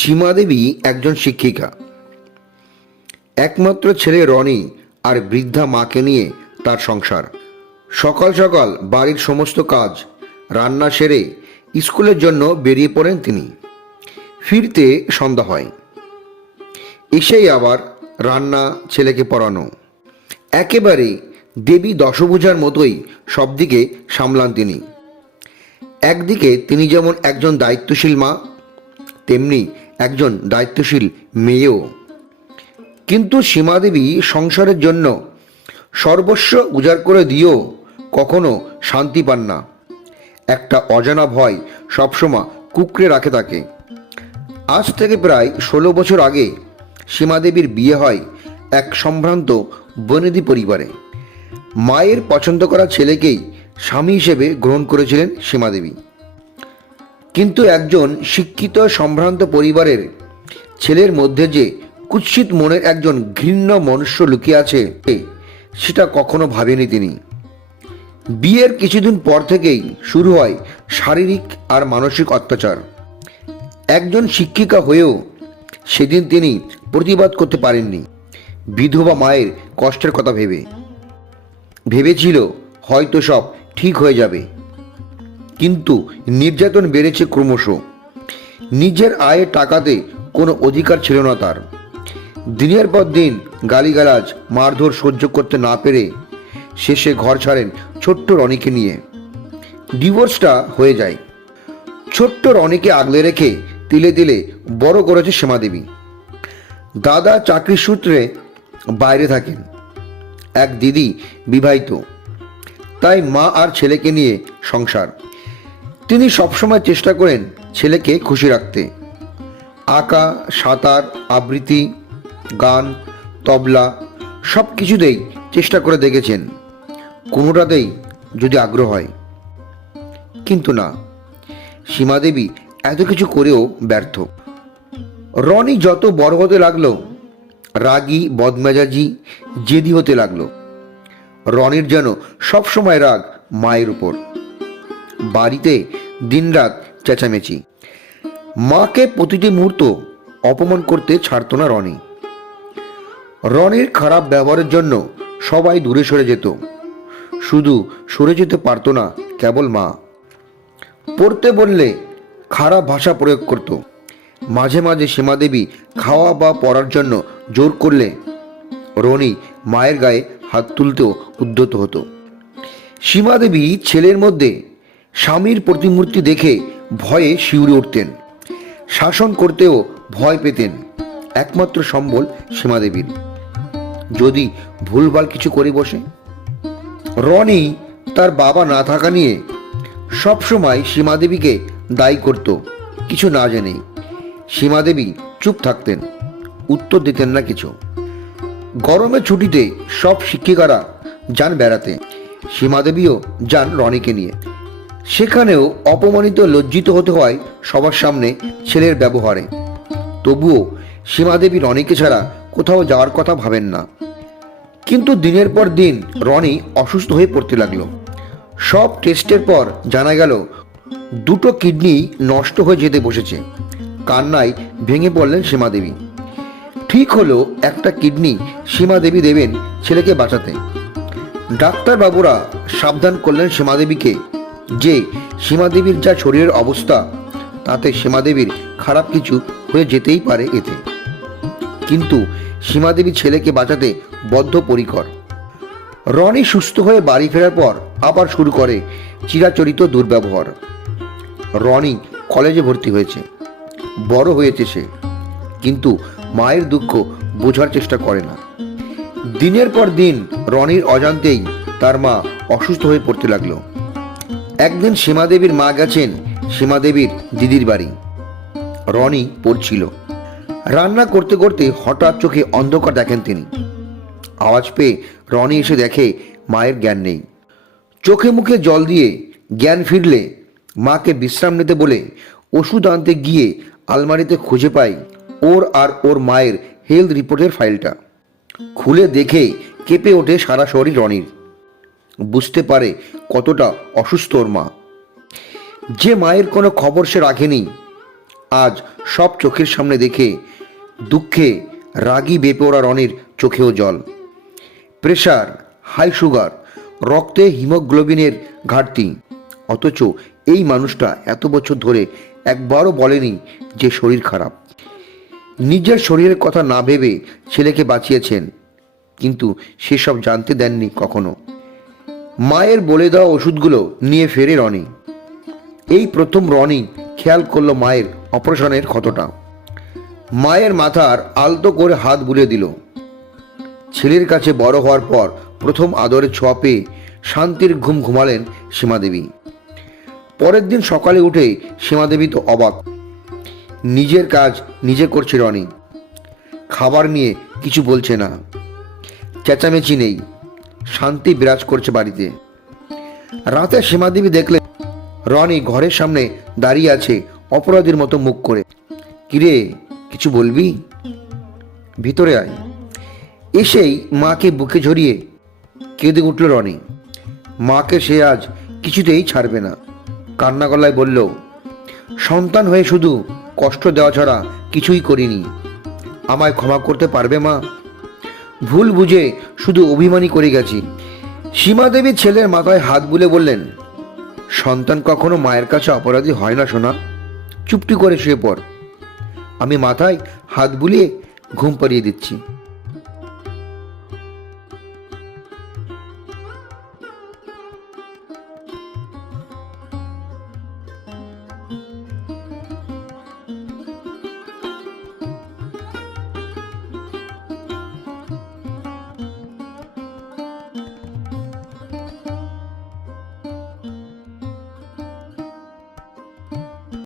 সীমা দেবী একজন শিক্ষিকা একমাত্র ছেলে রনি আর বৃদ্ধা মাকে নিয়ে তার সংসার সকাল সকাল বাড়ির সমস্ত কাজ রান্না সেরে স্কুলের জন্য বেরিয়ে পড়েন তিনি ফিরতে সন্ধ্যা হয় এসেই আবার রান্না ছেলেকে পড়ানো একেবারে দেবী দশভূজার মতোই সব দিকে সামলান তিনি একদিকে তিনি যেমন একজন দায়িত্বশীল মা তেমনি একজন দায়িত্বশীল মেয়েও কিন্তু সীমাদেবী সংসারের জন্য সর্বস্ব উজাড় করে দিয়েও কখনো শান্তি পান না একটা অজানা ভয় সবসময় কুকড়ে রাখে তাকে আজ থেকে প্রায় ষোলো বছর আগে সীমাদেবীর বিয়ে হয় এক সম্ভ্রান্ত বনেদি পরিবারে মায়ের পছন্দ করা ছেলেকেই স্বামী হিসেবে গ্রহণ করেছিলেন সীমাদেবী কিন্তু একজন শিক্ষিত সম্ভ্রান্ত পরিবারের ছেলের মধ্যে যে কুৎসিত মনের একজন ঘৃণ্য মনুষ্য লুকিয়ে আছে সেটা কখনো ভাবেনি তিনি বিয়ের কিছুদিন পর থেকেই শুরু হয় শারীরিক আর মানসিক অত্যাচার একজন শিক্ষিকা হয়েও সেদিন তিনি প্রতিবাদ করতে পারেননি বিধবা মায়ের কষ্টের কথা ভেবে ভেবেছিল হয়তো সব ঠিক হয়ে যাবে কিন্তু নির্যাতন বেড়েছে ক্রমশ নিজের আয়ের টাকাতে কোনো অধিকার ছিল না তার দিনের পর দিন গালিগালাজ মারধর সহ্য করতে না পেরে শেষে ঘর ছাড়েন ছোট্ট রনিকে নিয়ে ডিভোর্সটা হয়ে যায় ছোট্ট রনিকে আগলে রেখে তিলে তিলে বড় করেছে শ্যামাদেবী দাদা চাকরি সূত্রে বাইরে থাকেন এক দিদি বিবাহিত তাই মা আর ছেলেকে নিয়ে সংসার তিনি সবসময় চেষ্টা করেন ছেলেকে খুশি রাখতে আঁকা সাঁতার আবৃত্তি গান তবলা সব কিছুতেই চেষ্টা করে দেখেছেন কোনোটাতেই যদি আগ্রহ হয় কিন্তু না সীমাদেবী এত কিছু করেও ব্যর্থ রনি যত বড় হতে লাগলো রাগি বদমেজাজি জেদি হতে লাগলো রনির যেন সবসময় রাগ মায়ের উপর বাড়িতে দিনরাত চেঁচামেচি মাকে প্রতিটি মুহূর্ত অপমান করতে ছাড়ত না রনি রনির খারাপ ব্যবহারের জন্য সবাই দূরে সরে যেত শুধু সরে যেতে পারতো না কেবল মা পড়তে বললে খারাপ ভাষা প্রয়োগ করত মাঝে মাঝে সীমাদেবী খাওয়া বা পড়ার জন্য জোর করলে রনি মায়ের গায়ে হাত তুলতেও উদ্যত হতো সীমাদেবী ছেলের মধ্যে স্বামীর প্রতিমূর্তি দেখে ভয়ে শিউরে উঠতেন শাসন করতেও ভয় পেতেন একমাত্র সম্বল সীমাদেবীর যদি ভুলভাল কিছু করে বসে রনি তার বাবা না থাকা নিয়ে সবসময় সীমাদেবীকে দায়ী করত কিছু না জানে সীমাদেবী চুপ থাকতেন উত্তর দিতেন না কিছু গরমের ছুটিতে সব শিক্ষিকারা যান বেড়াতে সীমাদেবীও যান রনিকে নিয়ে সেখানেও অপমানিত লজ্জিত হতে হয় সবার সামনে ছেলের ব্যবহারে তবুও সীমাদেবী রনিকে ছাড়া কোথাও যাওয়ার কথা ভাবেন না কিন্তু দিনের পর দিন রনি অসুস্থ হয়ে পড়তে লাগলো সব টেস্টের পর জানা গেল দুটো কিডনি নষ্ট হয়ে যেতে বসেছে কান্নায় ভেঙে পড়লেন সীমাদেবী ঠিক হলো একটা কিডনি সীমাদেবী দেবেন ছেলেকে বাঁচাতে ডাক্তারবাবুরা সাবধান করলেন সীমাদেবীকে যে সীমাদেবীর যা শরীরের অবস্থা তাতে সীমাদেবীর খারাপ কিছু হয়ে যেতেই পারে এতে কিন্তু সীমাদেবী ছেলেকে বাঁচাতে বদ্ধপরিকর রনি সুস্থ হয়ে বাড়ি ফেরার পর আবার শুরু করে চিরাচরিত দুর্ব্যবহার রনি কলেজে ভর্তি হয়েছে বড় হয়েছে সে কিন্তু মায়ের দুঃখ বোঝার চেষ্টা করে না দিনের পর দিন রনির অজান্তেই তার মা অসুস্থ হয়ে পড়তে লাগলো একদিন সীমাদেবীর মা গেছেন সীমাদেবীর দিদির বাড়ি রনি পড়ছিল রান্না করতে করতে হঠাৎ চোখে অন্ধকার দেখেন তিনি আওয়াজ পেয়ে রনি এসে দেখে মায়ের জ্ঞান নেই চোখে মুখে জল দিয়ে জ্ঞান ফিরলে মাকে বিশ্রাম নিতে বলে ওষুধ আনতে গিয়ে আলমারিতে খুঁজে পাই ওর আর ওর মায়ের হেলথ রিপোর্টের ফাইলটা খুলে দেখে কেঁপে ওঠে সারা শরীর রনির বুঝতে পারে কতটা অসুস্থ ওর মা যে মায়ের কোনো খবর সে রাখেনি আজ সব চোখের সামনে দেখে দুঃখে রাগি বেপোরা রনির চোখেও জল প্রেশার হাই সুগার রক্তে হিমোগ্লোবিনের ঘাটতি অথচ এই মানুষটা এত বছর ধরে একবারও বলেনি যে শরীর খারাপ নিজের শরীরের কথা না ভেবে ছেলেকে বাঁচিয়েছেন কিন্তু সেসব জানতে দেননি কখনো মায়ের বলে দেওয়া ওষুধগুলো নিয়ে ফেরে রনি এই প্রথম রনি খেয়াল করলো মায়ের অপারেশনের ক্ষতটা মায়ের মাথার আলতো করে হাত বুলে দিল ছেলের কাছে বড় হওয়ার পর প্রথম আদরের ছোঁয়া পেয়ে শান্তির ঘুম ঘুমালেন সীমাদেবী পরের দিন সকালে উঠে সীমাদেবী তো অবাক নিজের কাজ নিজে করছে রনি খাবার নিয়ে কিছু বলছে না চেঁচামেচি নেই শান্তি বিরাজ করছে বাড়িতে রাতে সীমাদেবী দেখলেন রনি ঘরের সামনে দাঁড়িয়ে আছে অপরাধীর মতো মুখ করে কিরে কিছু বলবি ভিতরে আয় এসেই মাকে বুকে ঝরিয়ে কেঁদে উঠল রনি মাকে সে আজ কিছুতেই ছাড়বে না কান্না গলায় বলল সন্তান হয়ে শুধু কষ্ট দেওয়া ছাড়া কিছুই করিনি আমায় ক্ষমা করতে পারবে মা ভুল বুঝে শুধু অভিমানী করে গেছি সীমা দেবী ছেলের মাথায় হাত বুলে বললেন সন্তান কখনো মায়ের কাছে অপরাধী হয় না সোনা চুপটি করে শুয়ে পড় আমি মাথায় হাত বুলিয়ে ঘুম পাড়িয়ে দিচ্ছি